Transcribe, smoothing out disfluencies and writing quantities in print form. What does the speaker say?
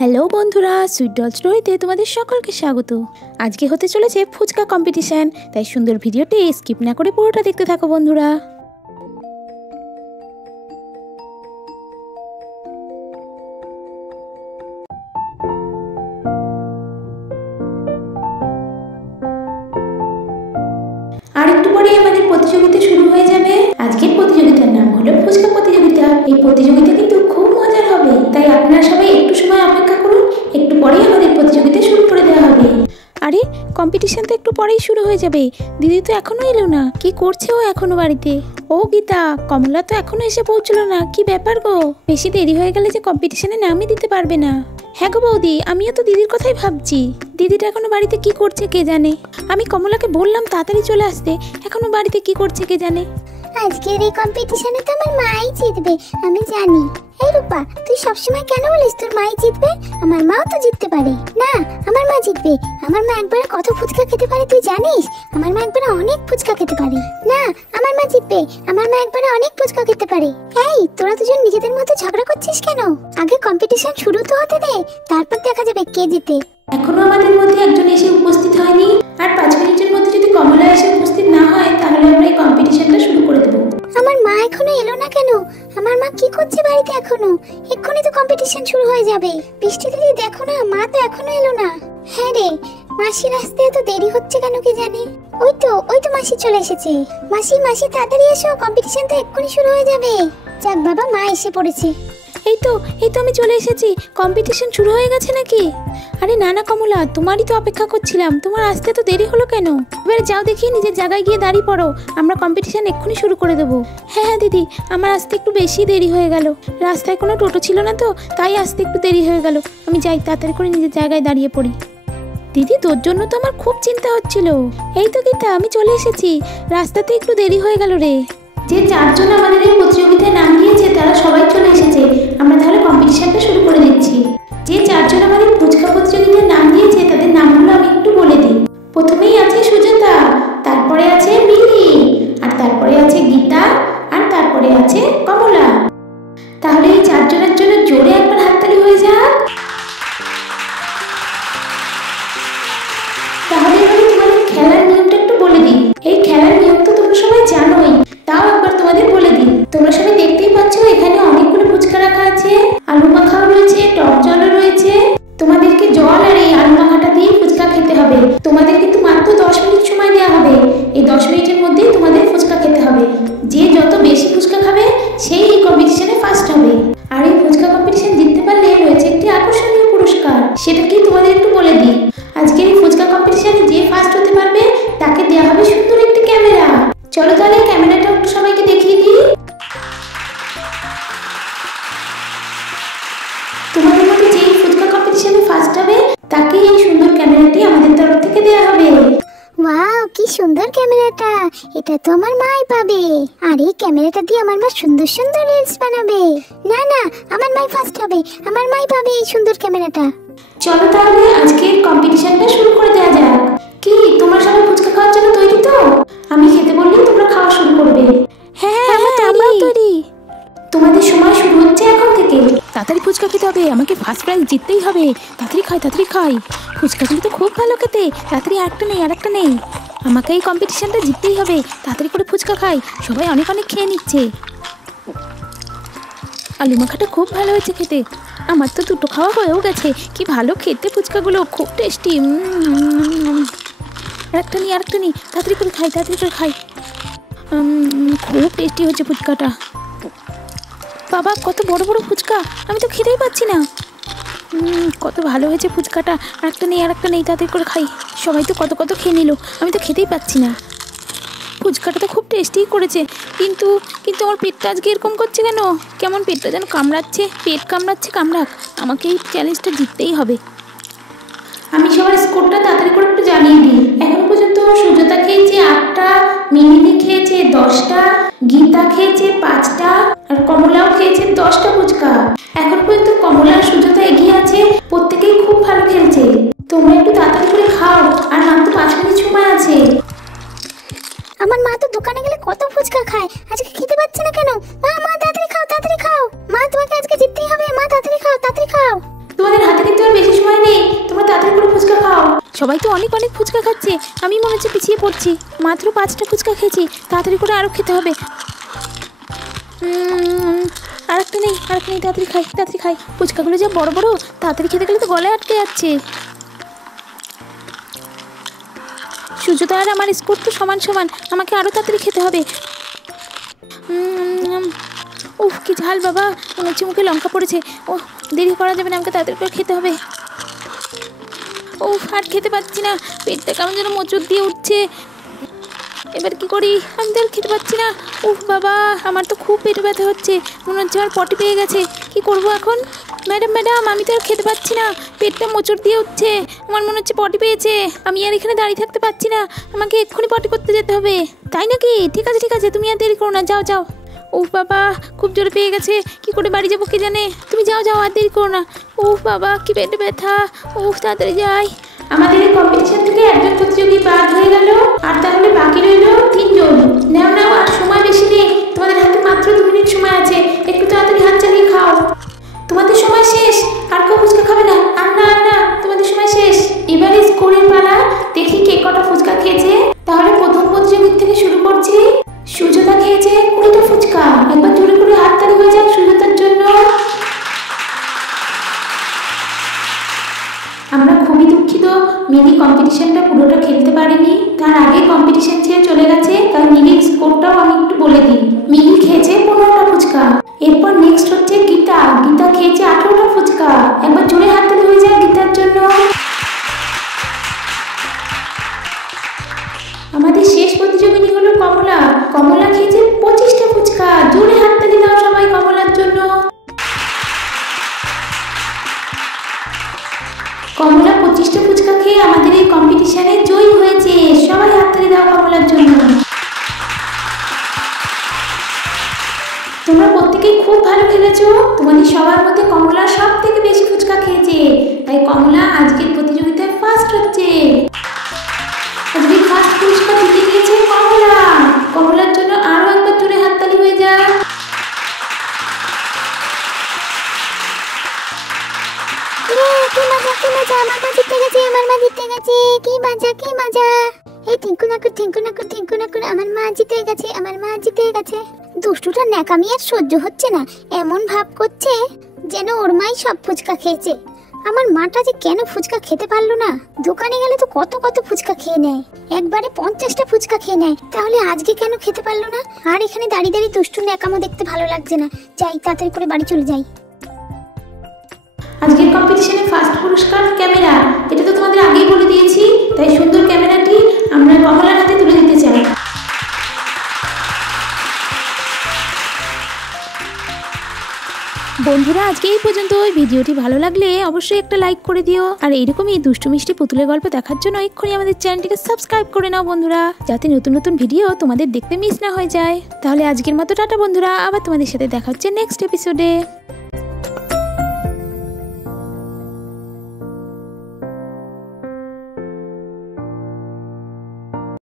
Hello বন্ধুরা, sweet doll স্টোরিতে তোমাদের সকলকে স্বাগত। আজকে হতে চলেছে ফুচকা কম্পিটিশন, তাই সুন্দর ভিডিওটি স্কিপ না করে পুরোটা দেখতে থাকো বন্ধুরা। আর একটু পরে আমাদের প্রতিযোগিতা শুরু হয়ে যাবে। আজকের প্রতিযোগিতার নাম হলো ফুচকা প্রতিযোগিতা। এই প্রতিযোগিতা কিন্তু খুব মজার হবে, তাই আপনারা সবাই একটু সময় অপেক্ষা করুন, একটু পরেই আমাদের প্রতিযোগিতা শুরু করে দেওয়া হবে। আরে কম্পিটিশন তো একটু পরেই শুরু হয়ে যাবে, দিদি তো এখনো এলো না, কি করছে ও এখনো বাড়িতে? ও গীতা, কমলা তো এখনো এসে পৌঁছলো না, কি ব্যাপার গো? বেশি দেরি হয়ে গেলে যে কম্পিটিশনে নামই দিতে পারবে না। হ্যাঁ গো বৌদি, আমিও তো দিদির কথাই ভাবছি। দিদিটা এখনো বাড়িতে কি করছে কে জানে। আমি কমলাকে বললাম তাড়াতাড়ি চলে আসতে, এখনো বাড়িতে কি করছে কে জানে। আজকের এই কম্পিটিশনে তো আমার মাই জিতবে, আমি জানি। এই রূপা, তুই সবসময় কেন বলিস তোর মাই জিতবে? আমার মাও তো জিততে পারে। না, আমার মা জিতবে। আমার মা একবারে কত ফুচকা খেতে পারে তুই জানিস? আমার মা একবারে অনেক ফুচকা খেতে পারে। না, আমার মা জিতবে। আমার মা একবারে অনেক ফুচকা খেতে পারে। এই, তোরা দুজন নিজেদের মধ্যে ঝগড়া করছিস কেন? আগে কম্পিটিশন শুরু তো হতে দে, তারপর দেখা যাবে কে জিতে। এখনো আমাদের মধ্যে একজন এসে উপস্থিত হয়নি, আর 5 মিনিটের মধ্যে যদি কমলা এসে উপস্থিত না হয় তাহলে আমরা এই কম্পিটিশনটা শুরু করে দেবো। আমার মা এখনো এলো না কেন? আমার মা কি করছে বাড়িতে এখনো? এক্ষুনি তো কম্পিটিশন শুরু হয়ে যাবে। বৃষ্টি দিদি দেখো না, মা তো এখনো এলো না। হ্যাঁ রে, মাসির আসতে এত দেরি হচ্ছে কেন কে জানে। ওই তো মাসি চলে এসেছে। মাসি তাড়াতাড়ি এসো, কম্পিটিশন তো এক্ষুনি শুরু হয়ে যাবে। যাক বাবা, মা এসে পড়েছে। এই তো আমি চলে এসেছি। কম্পিটিশন শুরু হয়ে গেছে নাকি? আরে না না কমলা, তোমারই তো অপেক্ষা করছিলাম, তোমার আসতে তো দেরি হলো কেন? এবারে যাও দেখি নিজের জায়গায় গিয়ে দাঁড়িয়ে পড়ো, আমরা কম্পিটিশন এক্ষুনি শুরু করে দেবো। হ্যাঁ দিদি, আমার আসতে একটু বেশি দেরি হয়ে গেল, রাস্তায় কোনো টোটো ছিল না তো, তাই আসতে একটু দেরি হয়ে গেল। আমি যাই তাড়াতাড়ি করে নিজের জায়গায় দাঁড়িয়ে পড়ি। দিদি, তোর জন্য তো আমার খুব চিন্তা হচ্ছিল। এই তো গীতা, আমি চলে এসেছি, রাস্তাতে একটু দেরি হয়ে গেল রে। যে 4 জন আমাদের এই প্রতিযোগিতায় নাম দিয়েছে তারা সবাই চলে এসেছে, আমরা তাহলে কম্পিটিশনটা শুরু করে দিচ্ছি। যে 4 জন আমাদের ফুচকা প্রতিযোগিতায় নাম দিয়েছে তাদের নামগুলো আমি একটু বলে দিই। প্রথমেই আছে সুজাতা, তারপরে আছে মিলি, আর তারপরে আছে গীতা, আর তারপরে আছে কমলা। তাহলে এই 4 জনের জন্য জোরে একবার হাততালি হয়ে যাক। তাহলে এবারে তোমাদের খেলার নিয়মটা একটু বলে দিই। এই খেলার নিয়ম তো তোমরা সবাই জানোই, তাও একবার তোমাদের বলে দিই। তোমরা সবাই দেখতেই পাচ্ছ এখানে অনেকগুলো ফুচকা রাখা আছে, আলু মাখাও রয়েছে, টক জলও রয়েছে। তোমাদেরকে জল আর এই আলু মাখাটা দিয়ে ফুচকা খেতে হবে। তোমাদের কিন্তু মাত্র 10 মিনিট সময় দেওয়া হবে। এই 10 মিনিটের মধ্যেই তোমাদের ফুচকা খেতে হবে। যে যত বেশি ফুচকা খাবে সেই এই কম্পিটিশনে ফার্স্ট হবে। আর এই ফুচকা কম্পিটিশন জিততে পারলে রয়েছে একটি আকর্ষণীয় পুরস্কার, সেটা কি তোমাদের একটু বলে দিই। আজকের এই ফুচকা কম্পিটিশনে যে ফার্স্ট হতে পারবে তাকে দেওয়া হবে সুন্দর একটি ক্যামেরা। চলো তাহলে ক্যামেরাটা একটু সবাইকে দেখিয়ে দিই। তোমাদের মধ্যে যেই ফুচকা কম্পিটিশনে ফার্স্ট হবে তাকে এই সুন্দর ক্যামেরাটি আমাদের তরফ থেকে দেওয়া হবে। ওয়াও, কি সুন্দর ক্যামেরাটা! এটা তো আমার মাই পাবে। আর এই ক্যামেরাটা দিয়ে আমার মা সুন্দর সুন্দর রিলস বানাবে। না, আমার মাই ফার্স্ট হবে, আমার মাই পাবে এই সুন্দর ক্যামেরাটা। চলো তাহলে আজকের কম্পিটিশনটা শুরু করে দেওয়া যাক। কি তোমরা সবাই ফুচকা খাওয়ার জন্য তৈরি তো? আমি খেতে বললেই তোমরা খাওয়া শুরু করবে। হ্যাঁ, আমরাও তৈরি। তোমাদের সময় শুরু হচ্ছে এখন থেকে। তাড়াতাড়ি ফুচকা খেতে হবে, আমাকে ফার্স্ট প্রাইজ জিততেই হবে। তাড়াতাড়ি খাই। ফুচকাগুলো তো খুব ভালো খেতে। তাড়াতাড়ি আরেকটা নেই। আমাকে এই কম্পিটিশনটা জিততেই হবে, তাড়াতাড়ি করে ফুচকা খাই। সবাই অনেক খেয়ে নিচ্ছে। আলু মাখাটা খুব ভালো হয়েছে খেতে। আমার তো 2টো খাওয়া হয়েও গেছে। কি ভালো খেতে ফুচকাগুলো, খুব টেস্টি। আরেকটা নেই, তাড়াতাড়ি করে খাই। খুব টেস্টি হচ্ছে ফুচকাটা। বাবা, কত বড় বড় ফুচকা, আমি তো খেতেই পাচ্ছি না। কত ভালো হয়েছে ফুচকাটা। আরেকটা নেই, তাড়াতাড়ি করে খাই। সবাই তো কত খেয়ে নিল, আমি তো খেতেই পাচ্ছি না। ফুচকাটা তো খুব টেস্টি করেছে, কিন্তু আমার পেটটা আজকে এরকম করছে কেন? কেমন পেটটা যেন কামড়াচ্ছে, কামড়াক। আমাকে এই চ্যালেঞ্জটা জিততেই হবে। আমি সবার স্কোরটা তাড়াতাড়ি করে একটু জানিয়ে দিই। এখন পর্যন্ত সুজাতা খেয়েছে 8টা, মিনিদি খেয়েছে 10টা, গীতা খেয়েছে 5টা, আর কমলাও খেয়েছে 10টা ফুচকা। এখন পর্যন্ত কমলা আর সুজাতা এগিয়ে আছে, প্রত্যেকেই খুব ভালো খেলছে। তোমরা একটু তাড়াতাড়ি করে খাও, আর মাত্র 5 মিনিট সময় আছে। আমার মা তো দোকানে গেলে কত ফুচকা খায়, আজকে খেতে পাচ্ছে না কেন? মা তাড়াতাড়ি খাও। মা, তোমাকে আজকে জিততেই হবে। মা তাড়াতাড়ি খাও। তোমাদের হাতে সবাই তো অনেক অনেক ফুচকা খাচ্ছে, আমি মনে হচ্ছে পিছিয়ে পড়ছি। মাত্র 5টা ফুচকা খেয়েছি, তাড়াতাড়ি করে আরও খেতে হবে। আর একটা নেই, তাড়াতাড়ি খাই। ফুচকাগুলো যা বড় বড়, তাড়াতাড়ি খেতে গেলে তো গলায় আটকে যাচ্ছে। সুজতা আর আমার স্কোর তো সমান, আমাকে আরও তাড়াতাড়ি খেতে হবে। উফ কি ঝাল বাবা, মনে হচ্ছে মুখে লঙ্কা পড়েছে। ওহ দেরি করা যাবে না, আমাকে তাড়াতাড়ি করে খেতে হবে। উফ আর খেতে পাচ্ছি না, পেটটা কেমন যেন মোচড় দিয়ে উঠছে। এবার কি করি, আমি তো আর খেতে পাচ্ছি না। উফ বাবা, আমার তো খুব পেটে ব্যথা হচ্ছে, মনে হচ্ছে আমার পটি পেয়ে গেছে। কি করব এখন? ম্যাডাম আমি তো আর খেতে পাচ্ছি না, পেটটা মোচড় দিয়ে উঠছে, আমার মনে হচ্ছে পটি পেয়েছে। আমি আর এখানে দাঁড়িয়ে থাকতে পারছি না, আমাকে এক্ষুনি পটি করতে যেতে হবে। তাই নাকি? ঠিক আছে, তুমি আর দেরি করো না, যাও। উফ বাবা, খুব জোরে পেয়ে গেছে, কি করে বাড়ি যাবো কে জানে। তুমি যাও আর দেরি করো না। উফ বাবা কি পেটে ব্যথা, উফ তাড়াতাড়ি যাই। আমাদের এই কম্পিটিশন থেকে একজন প্রতিযোগী বাদ হয়ে গেল, আর তাহলে বাকি রইল 3 জন। নাও আর সময় বেশি নেই, তোমাদের হাতে মাত্র 2 মিনিট সময় আছে, একটু তাড়াতাড়ি হাত চালিয়ে খাও। তোমাদের সময় শেষ, আর কেউ ফুচকা খাবে না। আর না, তোমাদের সময় শেষ। এবারে স্কোরের পালা, দেখি কে কটা ফুচকা খেয়েছে। তাহলে প্রথম প্রতিযোগীর থেকে শুরু করছি। সুজতা খেয়েছে 20টা ফুচকা, একবার জোরে করে হাততালি হয়ে যাক সুজতার জন্য। আমরা খুবই দুঃখিত, মিলি কম্পিটিশনটা পুরোটা খেলতে পারেনি, তার আগে কম্পিটিশন ছেড়ে চলে গেছে। তাই মিলির স্কোরটাও আমি একটু বলে দিই। মিলি খেয়েছে 15টা ফুচকা। এরপর নেক্সট হচ্ছে গীতা খেয়েছে 18টা ফুচকা, একবার জোরে হাততালি হয়ে যায় গীতার জন্য। আমাদের শেষ প্রতিযোগিনী হলো কমলা খেয়েছে 25টা ফুচকা, জোরে হাততালি দাও সবাই কমলার জন্য। কমলা 25টা ফুচকা খেয়ে আমাদের এই কম্পিটিশনে জয়ী হয়েছে, সবাই হাততালি দাও কমলার জন্য। তোমরা প্রত্যেকেই খুব ভালো খেলেছো, তোমাদের সবার মধ্যে কমলা সব থেকে বেশি ফুচকা খেয়েছে, তাই কমলা আজকের প্রতিযোগিতায় ফার্স্ট হচ্ছে। আজকে ফার্স্ট পুরস্কার জিতে গিয়েছে কমলার জন্য আরো একবার জোরে হাততালি হয়ে যায়। কি মজা, আমার মা জিতে গেছে, কি মজা। এই টিঙ্কু নাকুর, আমার মা জিতে গেছে। দুষ্টুটা ন্যাকামি আর সহ্য হচ্ছে না, এমন ভাব করছে যেন ওর মাই সব ফুচকা খেয়েছে। আমার মাটা যে কেন ফুচকা খেতে পারলো না, দোকানে গেলে তো কত ফুচকা খেয়ে নেয়, একবারে 50টা ফুচকা খেয়ে নেয়, তাহলে আজকে কেন খেতে পারলো না। আর এখানে দাঁড়িয়ে দুষ্টু ন্যাকামো দেখতে ভালো লাগছে না, যাই তাড়াতাড়ি করে বাড়ি চলে যাই। আজকের কম্পিটিশনে ফার্স্ট পুরস্কার ক্যামেরা, এটা তো তোমাদের আগেই বলে দিয়েছি, তাই সুন্দর ক্যামেরাটি আমরা কমলার হাতে তুলে দিতে চাই। বন্ধুরা আজকে এই পর্যন্ত। ভিডিওটি ভালো লাগলে অবশ্যই একটা লাইক করে দিও, আর এইরকমই দুষ্টু মিষ্টি পুতুলের গল্প দেখার জন্য এক্ষুনি আমাদের চ্যানেলটিকে সাবস্ক্রাইব করে নাও বন্ধুরা, যাতে নতুন ভিডিও তোমাদের দেখতে মিস না হয়ে যায়। তাহলে আজকের মতো টাটা বন্ধুরা, আবার তোমাদের সাথে দেখা হচ্ছে নেক্সট এপিসোডে।